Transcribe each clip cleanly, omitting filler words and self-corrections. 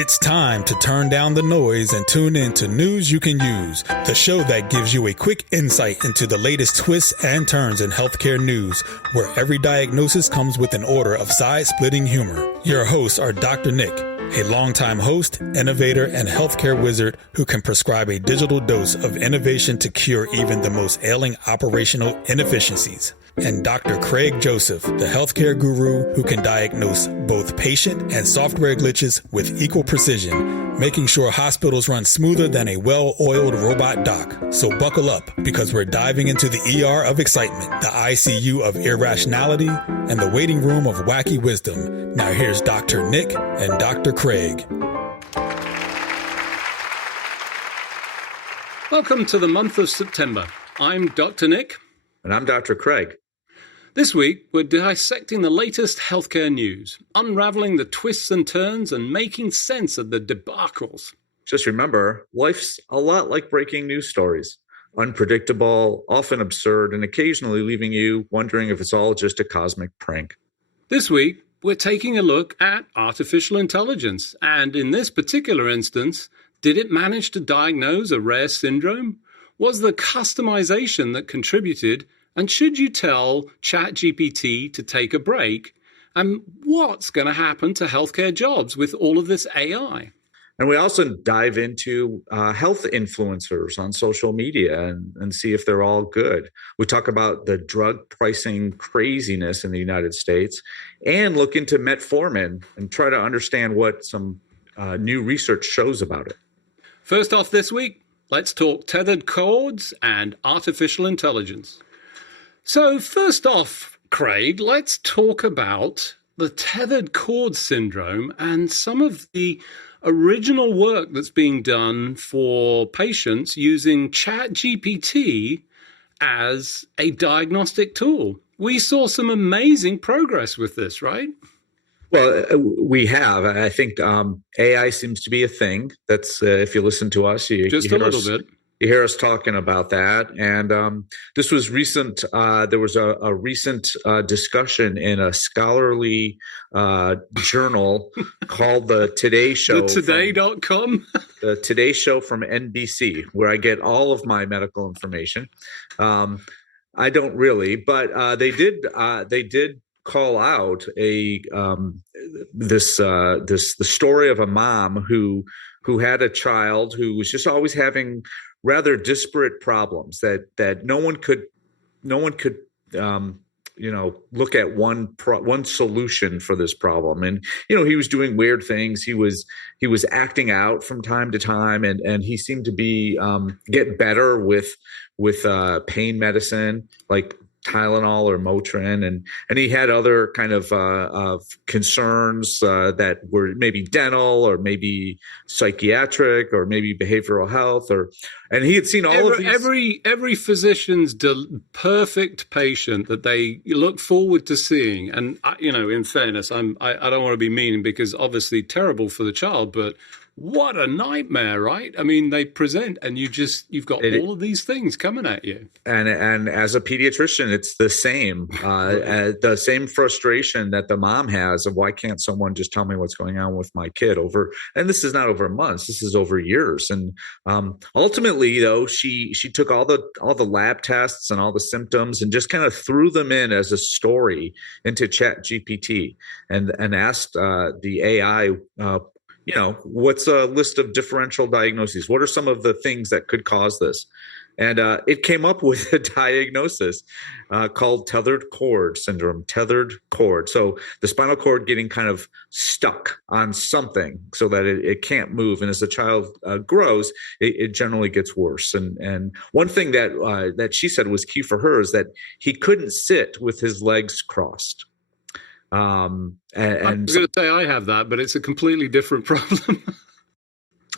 It's time to turn down the noise and tune in to News You Can Use, the show that gives you a quick insight into the latest twists and turns in healthcare news, where every diagnosis comes with an order of side-splitting humor. Your hosts are Dr. Nick, a longtime host, innovator, and healthcare wizard who can prescribe a digital dose of innovation to cure even the most ailing operational inefficiencies. And Dr. Craig Joseph, the healthcare guru who can diagnose both patient and software glitches with equal precision, making sure hospitals run smoother than a well-oiled robot doc. So buckle up, because we're diving into the ER of excitement, the ICU of irrationality, and the waiting room of wacky wisdom. Now here's Dr. Nick and Dr. Craig. Welcome to the month of September. I'm Dr. Nick. And I'm Dr. Craig. This week, we're dissecting the latest healthcare news, unraveling the twists and turns, and making sense of the debacles. Just remember, life's a lot like breaking news stories. Unpredictable, often absurd, and occasionally leaving you wondering if it's all just a cosmic prank. This week, we're taking a look at artificial intelligence. And in this particular instance, did it manage to diagnose a rare syndrome? Was the customization that contributed? And should you tell ChatGPT to take a break? And what's going to happen to healthcare jobs with all of this AI? And we also dive into health influencers on social media and see if they're all good. We talk about the drug pricing craziness in the United States and look into metformin and try to understand what some new research shows about it. First off this week, let's talk tethered cords and artificial intelligence. So first off, Craig, let's talk about the tethered cord syndrome and some of the original work that's being done for patients using ChatGPT as a diagnostic tool. We saw some amazing progress with this, right? Well, we have. I think AI seems to be a thing. That's if you listen to us, you just a little bit. You hear us talking about that. And this was recent. There was a recent discussion in a scholarly journal called the Today Show. The Today.com? The Today Show from NBC, where I get all of my medical information. I don't really, but they did call out the story of a mom who had a child who was just always having rather disparate problems that no one could look at one solution for this problem. And he was doing weird things. He was acting out from time to time, and he seemed to be get better with pain medicine like Tylenol or Motrin, and he had other kind of concerns that were maybe dental or maybe psychiatric or maybe behavioral health, and he had seen all of these. Every physician's perfect patient that they look forward to seeing, and in fairness, I don't want to be mean because obviously terrible for the child, but what a nightmare, right? I mean, they present and you've got all of these things coming at you. And as a pediatrician, it's the same, the same frustration that the mom has of why can't someone just tell me what's going on with my kid and this is not over months, this is over years. And ultimately though, she took all the lab tests and all the symptoms and just kind of threw them in as a story into ChatGPT and asked the AI, what's a list of differential diagnoses? What are some of the things that could cause this? And it came up with a diagnosis called tethered cord syndrome, tethered cord. So the spinal cord getting kind of stuck on something so that it can't move. And as the child grows, it generally gets worse. And one thing that she said was key for her is that he couldn't sit with his legs crossed. And I was going to say I have that, but it's a completely different problem.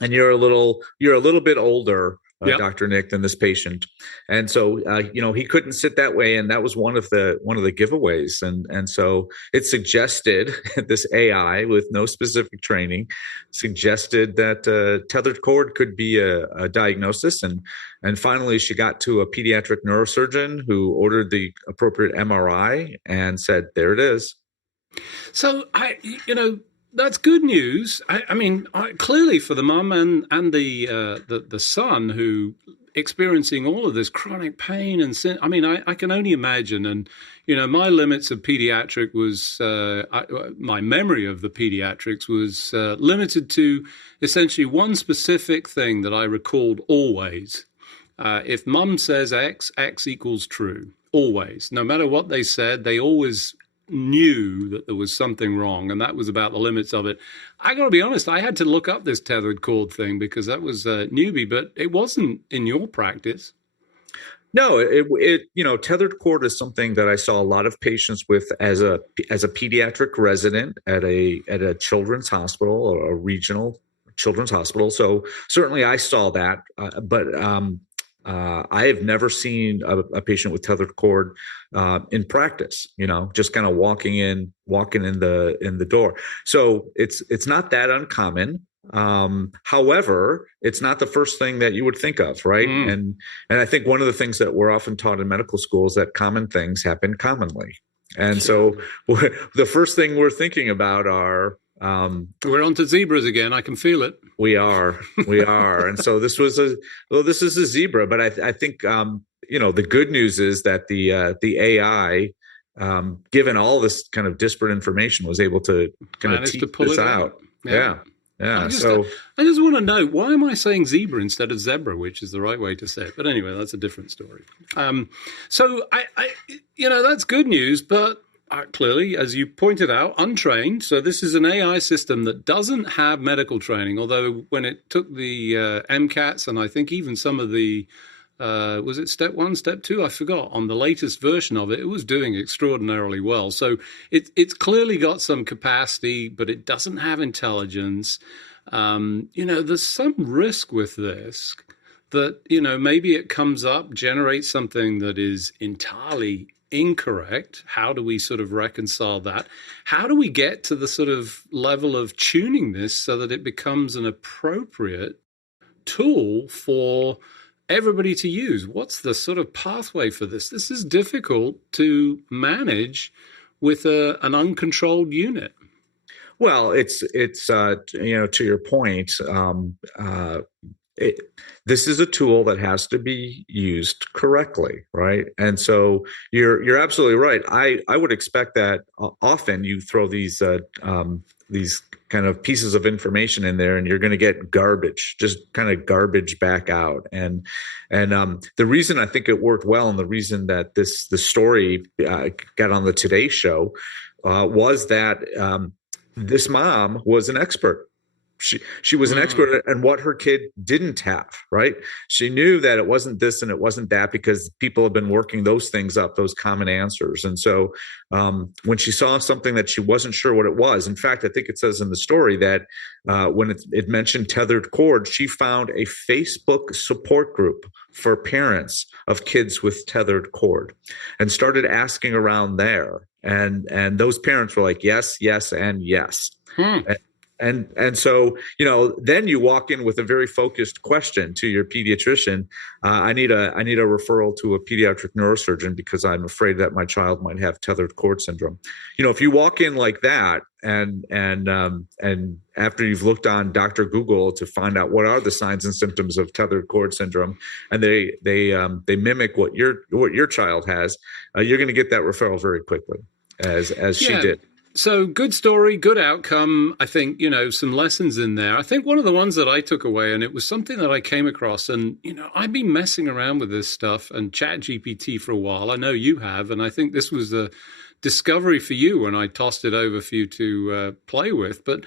And you're a little bit older, Yep. Dr. Nick, than this patient, and so he couldn't sit that way, and that was one of the giveaways, and so it suggested this AI with no specific training suggested that tethered cord could be a diagnosis, and finally she got to a pediatric neurosurgeon who ordered the appropriate MRI and said, there it is. So that's good news. I mean, clearly for the mum and the son who experiencing all of this chronic pain and I mean, I can only imagine. And you know, my limits of pediatric was my memory of the pediatrics was limited to essentially one specific thing that I recalled always. If mum says X, X equals true. Always, no matter what they said, they always knew that there was something wrong, and that was about the limits of it. I got to be honest, I had to look up this tethered cord thing because that was newbie, but it wasn't in your practice. No, it you know, tethered cord is something that I saw a lot of patients with as a pediatric resident at a children's hospital or a regional children's hospital. So certainly I saw that, but I have never seen a patient with tethered cord in practice. You know, just kind of walking in the door. So it's not that uncommon. However, it's not the first thing that you would think of, right? And I think one of the things that we're often taught in medical school is that common things happen commonly. And so the first thing we're thinking about are we're on to zebras again. I can feel it. We are. And so this is a zebra, but I think you know, the good news is that the AI, given all this kind of disparate information, was able to kind of tease this out. Yeah. I just want to know, why am I saying zebra instead of zebra, which is the right way to say it? But anyway, that's a different story. So I you know, that's good news, but clearly, as you pointed out, untrained. So this is an AI system that doesn't have medical training, although when it took the MCATs and I think even some of the, was it step 1, step 2? I forgot. On the latest version of it, it was doing extraordinarily well. So it's clearly got some capacity, but it doesn't have intelligence. You know, there's some risk with this that, you know, maybe it comes up, generates something that is entirely incorrect. How do we sort of reconcile that? How do we get to the sort of level of tuning this so that it becomes an appropriate tool for everybody to use? What's the sort of pathway for this? This is difficult to manage with an uncontrolled unit. Well, it's you know, to your point, this is a tool that has to be used correctly, right? And so you're absolutely right. I would expect that often you throw these kind of pieces of information in there, and you're going to get garbage, just kind of garbage back out. And the reason I think it worked well, and the reason that the story got on the Today Show was that this mom was an expert. She was an expert at what her kid didn't have, right? She knew that it wasn't this and it wasn't that because people have been working those things up, those common answers. And so when she saw something that she wasn't sure what it was, in fact, I think it says in the story that when it mentioned tethered cord, she found a Facebook support group for parents of kids with tethered cord and started asking around there. And those parents were like, yes, yes, and yes. And so, you know, then you walk in with a very focused question to your pediatrician. I need a referral to a pediatric neurosurgeon because I'm afraid that my child might have tethered cord syndrome. You know, if you walk in like that, and after you've looked on Dr. Google to find out what are the signs and symptoms of tethered cord syndrome, and they mimic what your child has, you're going to get that referral very quickly, as she did. So good story, good outcome. I think, you know, some lessons in there. I think one of the ones that I took away, and it was something that I came across, and, you know, I've been messing around with this stuff and ChatGPT for a while. I know you have, and I think this was a discovery for you when I tossed it over for you to play with. But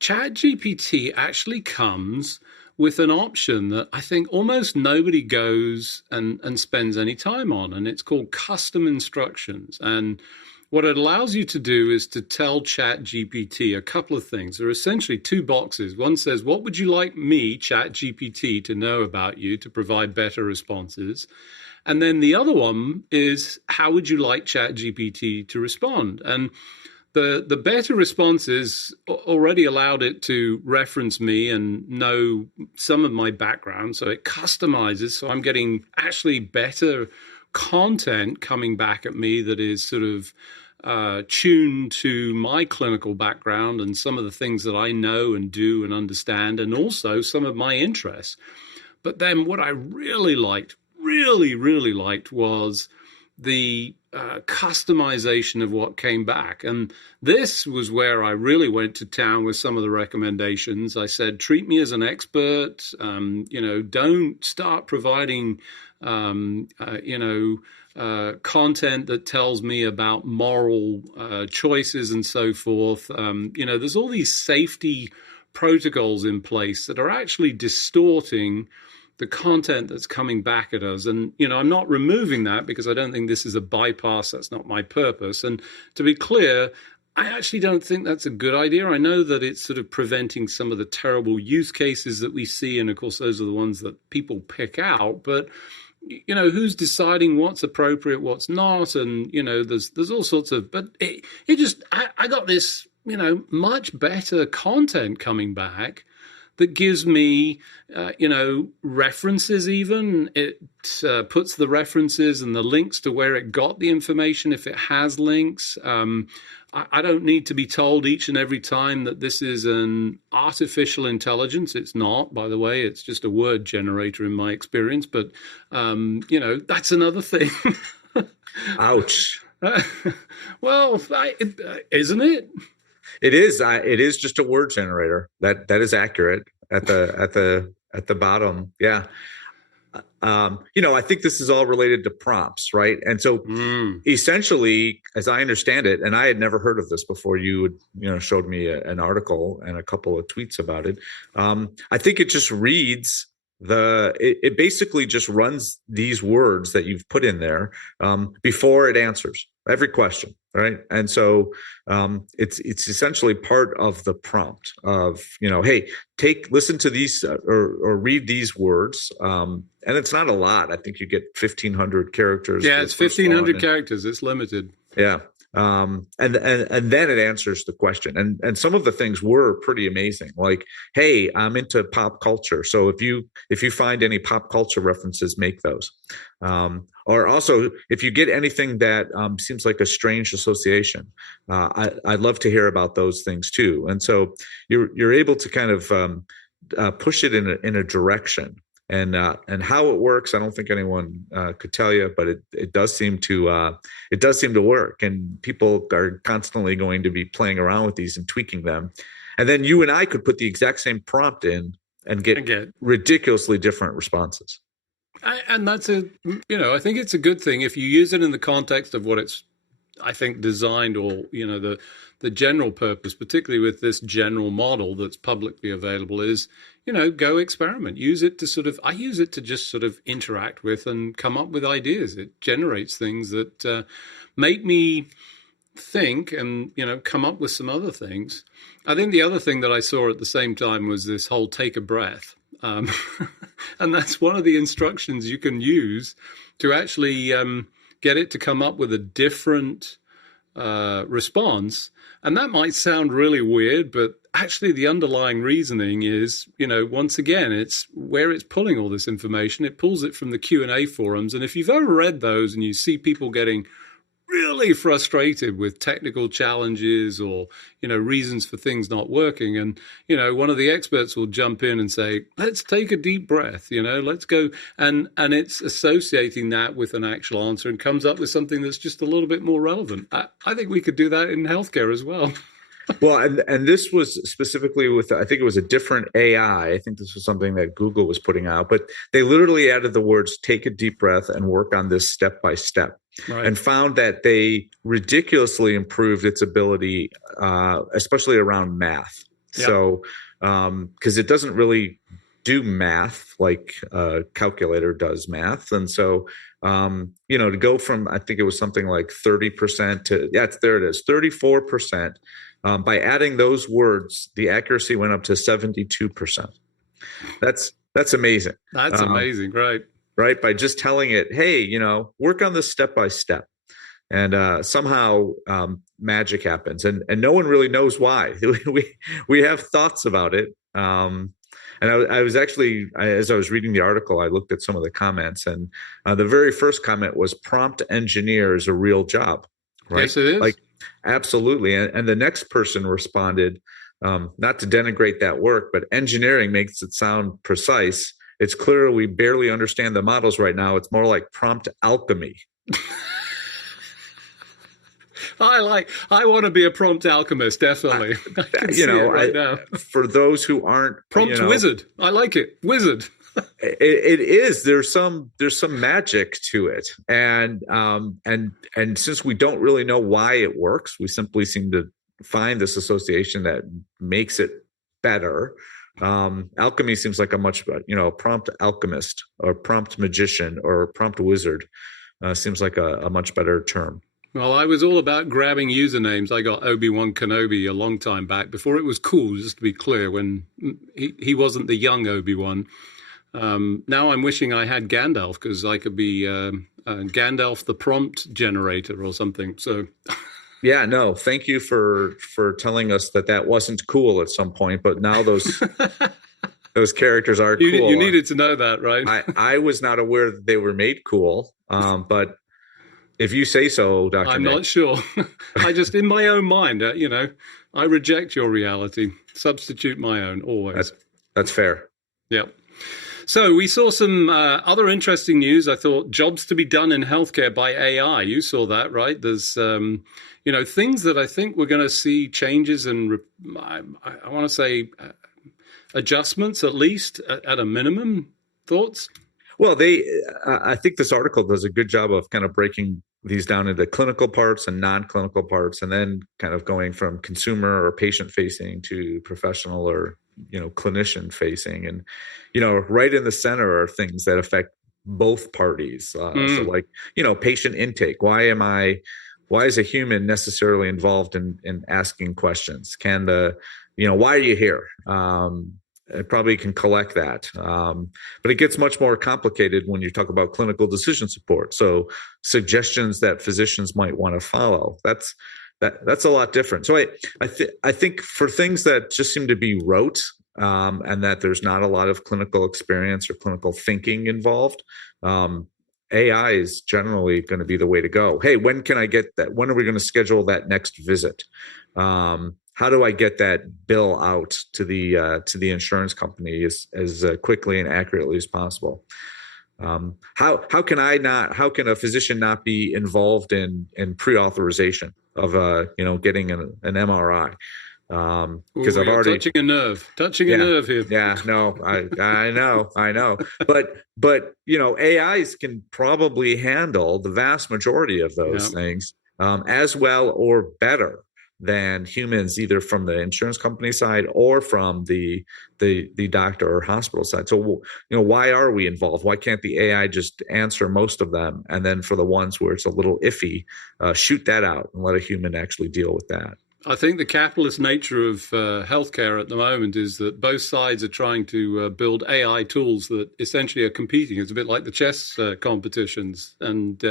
ChatGPT actually comes with an option that I think almost nobody goes and spends any time on, and it's called custom instructions. And what it allows you to do is to tell ChatGPT a couple of things. There are essentially two boxes. One says, what would you like me, ChatGPT, to know about you to provide better responses? And then the other one is, how would you like ChatGPT to respond? And the better responses already allowed it to reference me and know some of my background. So it customizes. So I'm getting actually better content coming back at me that is sort of tuned to my clinical background and some of the things that I know and do and understand, and also some of my interests. But then what I really liked, really liked, was the customization of what came back. And this was where I really went to town with some of the recommendations. I said, treat me as an expert. Don't start providing, content that tells me about moral choices and so forth. There's all these safety protocols in place that are actually distorting the content that's coming back at us. And, I'm not removing that because I don't think this is a bypass. That's not my purpose. And to be clear, I actually don't think that's a good idea. I know that it's sort of preventing some of the terrible use cases that we see. And of course, those are the ones that people pick out. But, who's deciding what's appropriate, what's not? And, there's all sorts of, but I got this, much better content coming back that gives me, references even. It puts the references and the links to where it got the information if it has links. I don't need to be told each and every time that this is an artificial intelligence. It's not, by the way. It's just a word generator in my experience. But, that's another thing. Ouch. Well, isn't it? It is. It is just a word generator. That is accurate at the bottom. Yeah. I think this is all related to prompts, right? And so essentially, as I understand it, and I had never heard of this before you showed me an article and a couple of tweets about it. I think it just reads it basically just runs these words that you've put in there before it answers every question, right? And so it's essentially part of the prompt of, hey, listen to these or read these words. And it's not a lot. I think you get 1,500 characters. Yeah, it's 1,500 characters. It's limited. Yeah. And then it answers the question. And some of the things were pretty amazing. Like, hey, I'm into pop culture. So if you find any pop culture references, make those. Or also, if you get anything that seems like a strange association, I'd love to hear about those things too. And so you're able to kind of push it in a direction. And how it works, I don't think anyone could tell you, but it does seem to work. And people are constantly going to be playing around with these and tweaking them. And then you and I could put the exact same prompt in and get ridiculously different responses. And that's I think it's a good thing if you use it in the context of what it's, I think, designed, or the general purpose, particularly with this general model that's publicly available, is go experiment. Use it to I use it to just sort of interact with and come up with ideas. It generates things that make me think and come up with some other things. I think the other thing that I saw at the same time was this whole take a breath. And that's one of the instructions you can use to actually get it to come up with a different response. And that might sound really weird, but actually the underlying reasoning is, once again, it's where it's pulling all this information. It pulls it from the Q&A forums. And if you've ever read those and you see people getting really frustrated with technical challenges or, reasons for things not working, and, one of the experts will jump in and say, let's take a deep breath, let's go. And it's associating that with an actual answer and comes up with something that's just a little bit more relevant. I think we could do that in healthcare as well. Well, and this was specifically with, I think it was a different AI. I think this was something that Google was putting out, but they literally added the words, take a deep breath and work on this step by step. Right. And found that they ridiculously improved its ability, especially around math. Yep. So, because it doesn't really do math like a calculator does math. And so, to go from, I think it was something like 30% to, there it is, 34%. By adding those words, the accuracy went up to 72%. That's amazing. That's amazing, right? Right. By just telling it, hey, work on this step by step. And somehow magic happens. And no one really knows why. We have thoughts about it. And I was actually, as I was reading the article, I looked at some of the comments. And the very first comment was, prompt engineer is a real job. Right? Yes, it is. Like Absolutely. And the next person responded, not to denigrate that work, but engineering makes it sound precise. It's clear we barely understand the models right now. It's more like prompt alchemy. I want to be a prompt alchemist, definitely. I can see it right now. For those who aren't prompt wizard. I like it. Wizard. It is. There's some magic to it, and since we don't really know why it works, we simply seem to find this association that makes it better. Alchemy seems like a much, prompt alchemist or prompt magician or prompt wizard seems like a much better term. Well, I was all about grabbing usernames. I got Obi-Wan Kenobi a long time back, before it was cool, just to be clear, when he wasn't the young Obi-Wan. Now I'm wishing I had Gandalf, because I could be Gandalf the prompt generator or something. So, yeah, no, thank you for telling us that wasn't cool at some point, but now those characters are cool. You needed to know that, right? I was not aware that they were made cool, but if you say so, Dr. I'm Nick. not sure. I just, in my own mind, I reject your reality, substitute my own always. That's fair. Yeah. So we saw some other interesting news. I thought jobs to be done in healthcare by AI. You saw that, right? There's, things that I think we're going to see changes and I want to say adjustments, at least at a minimum. Thoughts? Well, I think this article does a good job of kind of breaking these down into clinical parts and non-clinical parts, and then kind of going from consumer or patient facing to professional or, clinician facing. And, right in the center are things that affect both parties. So like, patient intake. Why is a human necessarily involved in asking questions? Why are you here? It probably can collect that. But it gets much more complicated when you talk about clinical decision support. So suggestions that physicians might want to follow. That's a lot different. So I think for things that just seem to be rote, and that there's not a lot of clinical experience or clinical thinking involved, AI is generally going to be the way to go. Hey, when can I get that? When are we going to schedule that next visit? How do I get that bill out to the insurance company as quickly and accurately as possible? How can a physician not be involved in pre-authorization of getting an MRI? Because I've already touching a nerve here. Yeah, no, I know, but AIs can probably handle the vast majority of those things as well or better than humans, either from the insurance company side or from the doctor or hospital side. So, why are we involved? Why can't the AI just answer most of them? And then for the ones where it's a little iffy, shoot that out and let a human actually deal with that. I think the capitalist nature of healthcare at the moment is that both sides are trying to build AI tools that essentially are competing. It's a bit like the chess competitions. And,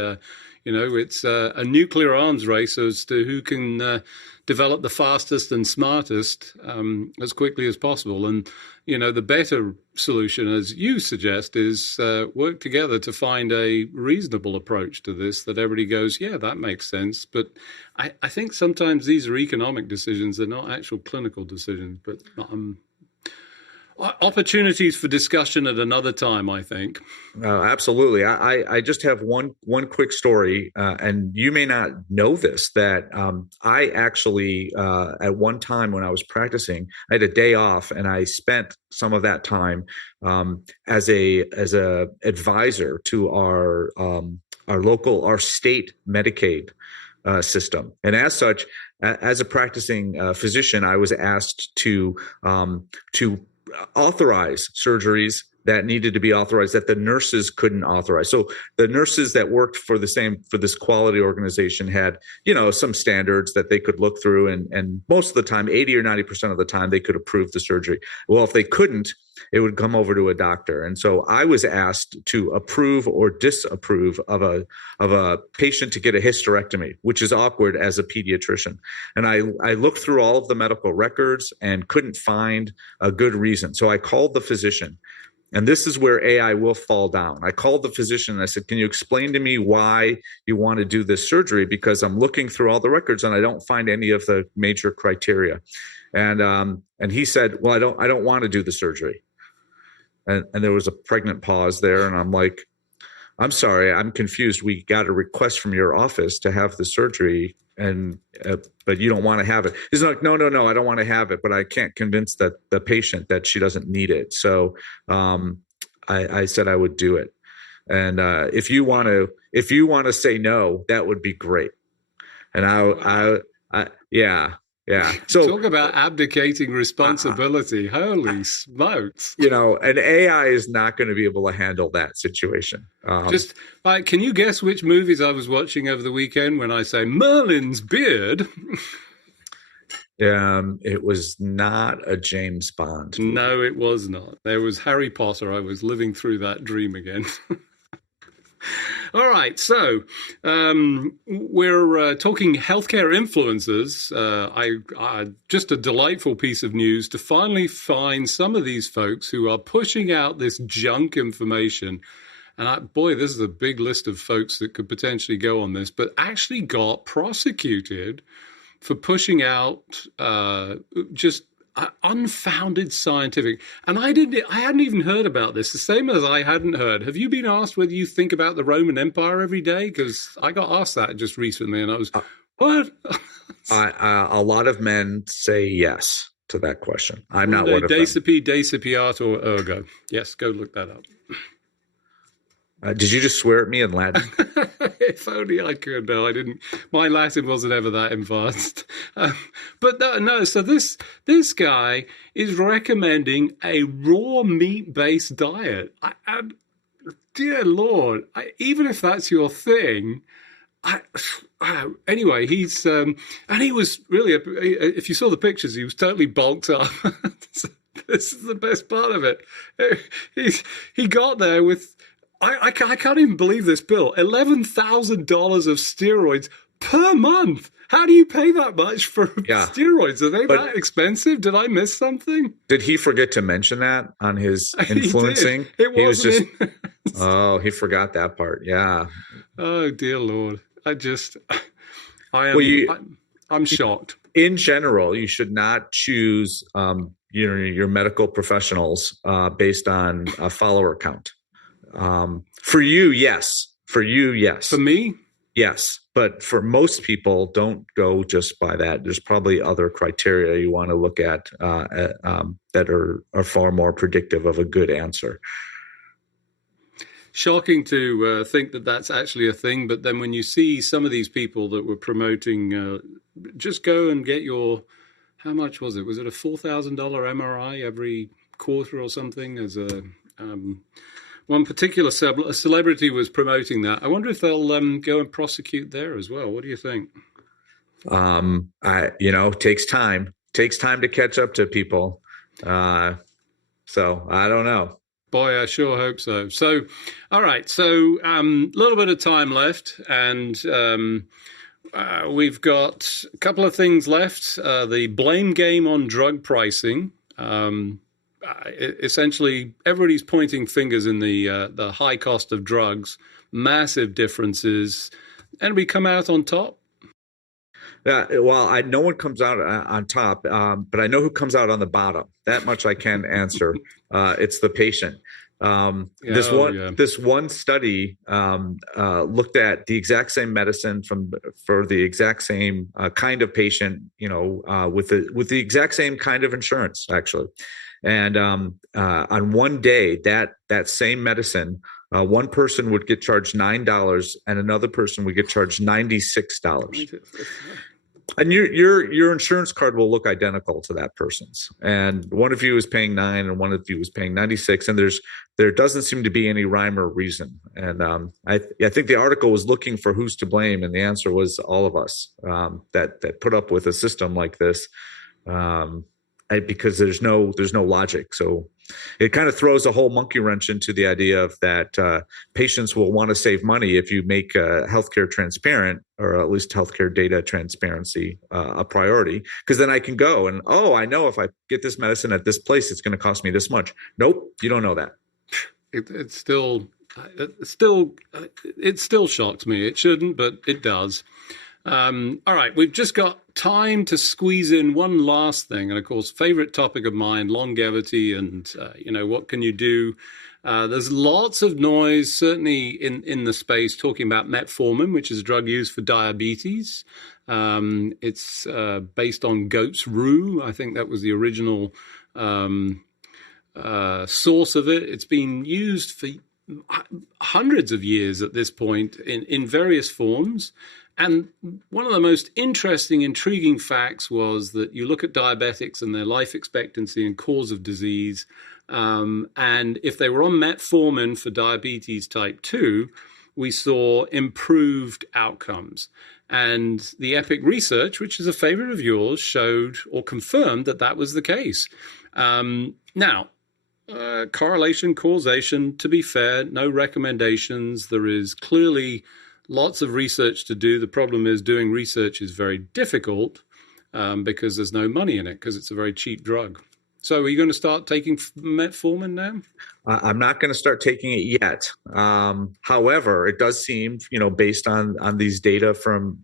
it's a nuclear arms race as to who can develop the fastest and smartest as quickly as possible. And, the better solution, as you suggest, is work together to find a reasonable approach to this that everybody goes, yeah, that makes sense. But I think sometimes these are economic decisions. They're not actual clinical decisions. But opportunities for discussion at another time, I think. Absolutely. I just have one quick story, and you may not know this, that I actually, at one time when I was practicing, I had a day off, and I spent some of that time as a advisor to our state Medicaid system. And as such, as a practicing physician, I was asked to authorize surgeries that needed to be authorized that the nurses couldn't authorize. So the nurses that worked for this quality organization had, some standards that they could look through, and most of the time, 80 or 90% of the time, they could approve the surgery. Well, if they couldn't, it would come over to a doctor. And so I was asked to approve or disapprove of a patient to get a hysterectomy, which is awkward as a pediatrician. And I looked through all of the medical records and couldn't find a good reason. So I called the physician, and this is where AI will fall down. I called the physician and I said, can you explain to me why you want to do this surgery? Because I'm looking through all the records and I don't find any of the major criteria. And he said, well, I don't want to do the surgery. And there was a pregnant pause there. And I'm like, I'm sorry, I'm confused. We got a request from your office to have the surgery, and but you don't want to have it. He's like, no, I don't want to have it, but I can't convince the patient that she doesn't need it. So I said I would do it. And if you want to say no, that would be great. And yeah. So talk about abdicating responsibility. Holy smokes. And AI is not going to be able to handle that situation. Just can you guess which movies I was watching over the weekend when I say Merlin's beard? It was not a James Bond movie. No, it was not. There was Harry Potter. I was living through that dream again. All right, so we're talking healthcare influencers. I just a delightful piece of news to finally find some of these folks who are pushing out this junk information. And boy, this is a big list of folks that could potentially go on this, but actually got prosecuted for pushing out just unfounded scientific. And I hadn't even heard about this, the same as I hadn't heard. Have you been asked whether you think about the Roman Empire every day? Because I got asked that just recently, and I was, what? A lot of men say yes to that question. I'm not one of them. De sapiatur ergo. Yes, go look that up. Did you just swear at me in Latin? If only I could. No, I didn't. My Latin wasn't ever that advanced. But no. So this guy is recommending a raw meat-based diet. Dear Lord, even if that's your thing, anyway, he's and he was really. If you saw the pictures, he was totally bulked up. This is the best part of it. He got there with. I can't even believe this bill. $11,000 of steroids per month. How do you pay that much for steroids? Are they that expensive? Did I miss something? Did he forget to mention that on his influencing? He was just. Oh, he forgot that part. Yeah. Oh dear Lord! I'm shocked. In general, you should not choose your medical professionals based on a follower count. For you, yes. For me, yes. But for most people, don't go just by that. There's probably other criteria you want to look at that are far more predictive of a good answer. Shocking to think that that's actually a thing. But then when you see some of these people that were promoting, just go and get your, how much was it? Was it a $4,000 MRI every quarter or something as a... one particular celebrity was promoting that. I wonder if they'll go and prosecute there as well. What do you think? Takes time. Takes time to catch up to people. So I don't know. Boy, I sure hope so. So, all right. So a little bit of time left, and we've got a couple of things left. The blame game on drug pricing. Essentially, everybody's pointing fingers in the high cost of drugs, massive differences, and we come out on top. Well, no one comes out on top, but I know who comes out on the bottom. That much I can answer. It's the patient. This one study looked at the exact same medicine for the exact same kind of patient, with the exact same kind of insurance, actually. And on one day, that same medicine, one person would get charged $9 and another person would get charged $96. And your insurance card will look identical to that person's. And one of you is paying $9 and one of you is paying $96. And there doesn't seem to be any rhyme or reason. And I think the article was looking for who's to blame, and the answer was all of us that put up with a system like this. Because there's no logic. So it kind of throws a whole monkey wrench into the idea of that patients will want to save money if you make healthcare transparent, or at least healthcare data transparency a priority. Because then I can go and, I know if I get this medicine at this place, it's going to cost me this much. Nope, you don't know that. it still shocks me. It shouldn't, but it does. All right, we've just got time to squeeze in one last thing, and of course, favorite topic of mine: longevity, and what can you do? There's lots of noise, certainly in the space, talking about metformin, which is a drug used for diabetes. It's based on goat's rue. I think that was the original source of it. It's been used for hundreds of years at this point in various forms. And one of the most interesting, intriguing facts was that you look at diabetics and their life expectancy and cause of disease. And if they were on metformin for diabetes type 2, we saw improved outcomes. And the EPIC research, which is a favorite of yours, showed or confirmed that that was the case. Now, correlation, causation, to be fair, no recommendations. There is clearly lots of research to do. The problem is doing research is very difficult because there's no money in it, because it's a very cheap drug. So are you going to start taking metformin now? I'm not going to start taking it yet. However, it does seem, based on these data from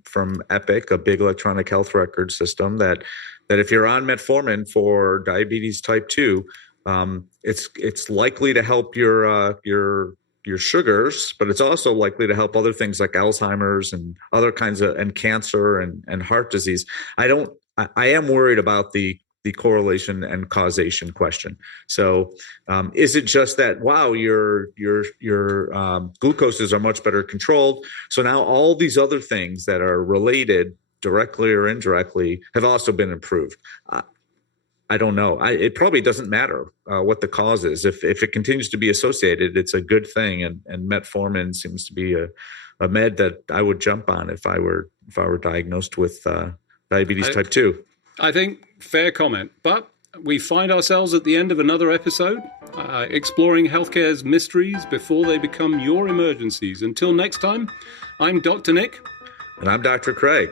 Epic, a big electronic health record system, that if you're on metformin for diabetes type 2, it's likely to help your sugars, but it's also likely to help other things like Alzheimer's and other kinds of, and cancer and heart disease. I am worried about the correlation and causation question. So is it just that, wow, your glucoses are much better controlled, so now all these other things that are related directly or indirectly have also been improved? I don't know. It probably doesn't matter what the cause is. If it continues to be associated, it's a good thing. And metformin seems to be a med that I would jump on if I were diagnosed with diabetes type 2. I think fair comment. But we find ourselves at the end of another episode, exploring healthcare's mysteries before they become your emergencies. Until next time, I'm Dr. Nick. And I'm Dr. Craig.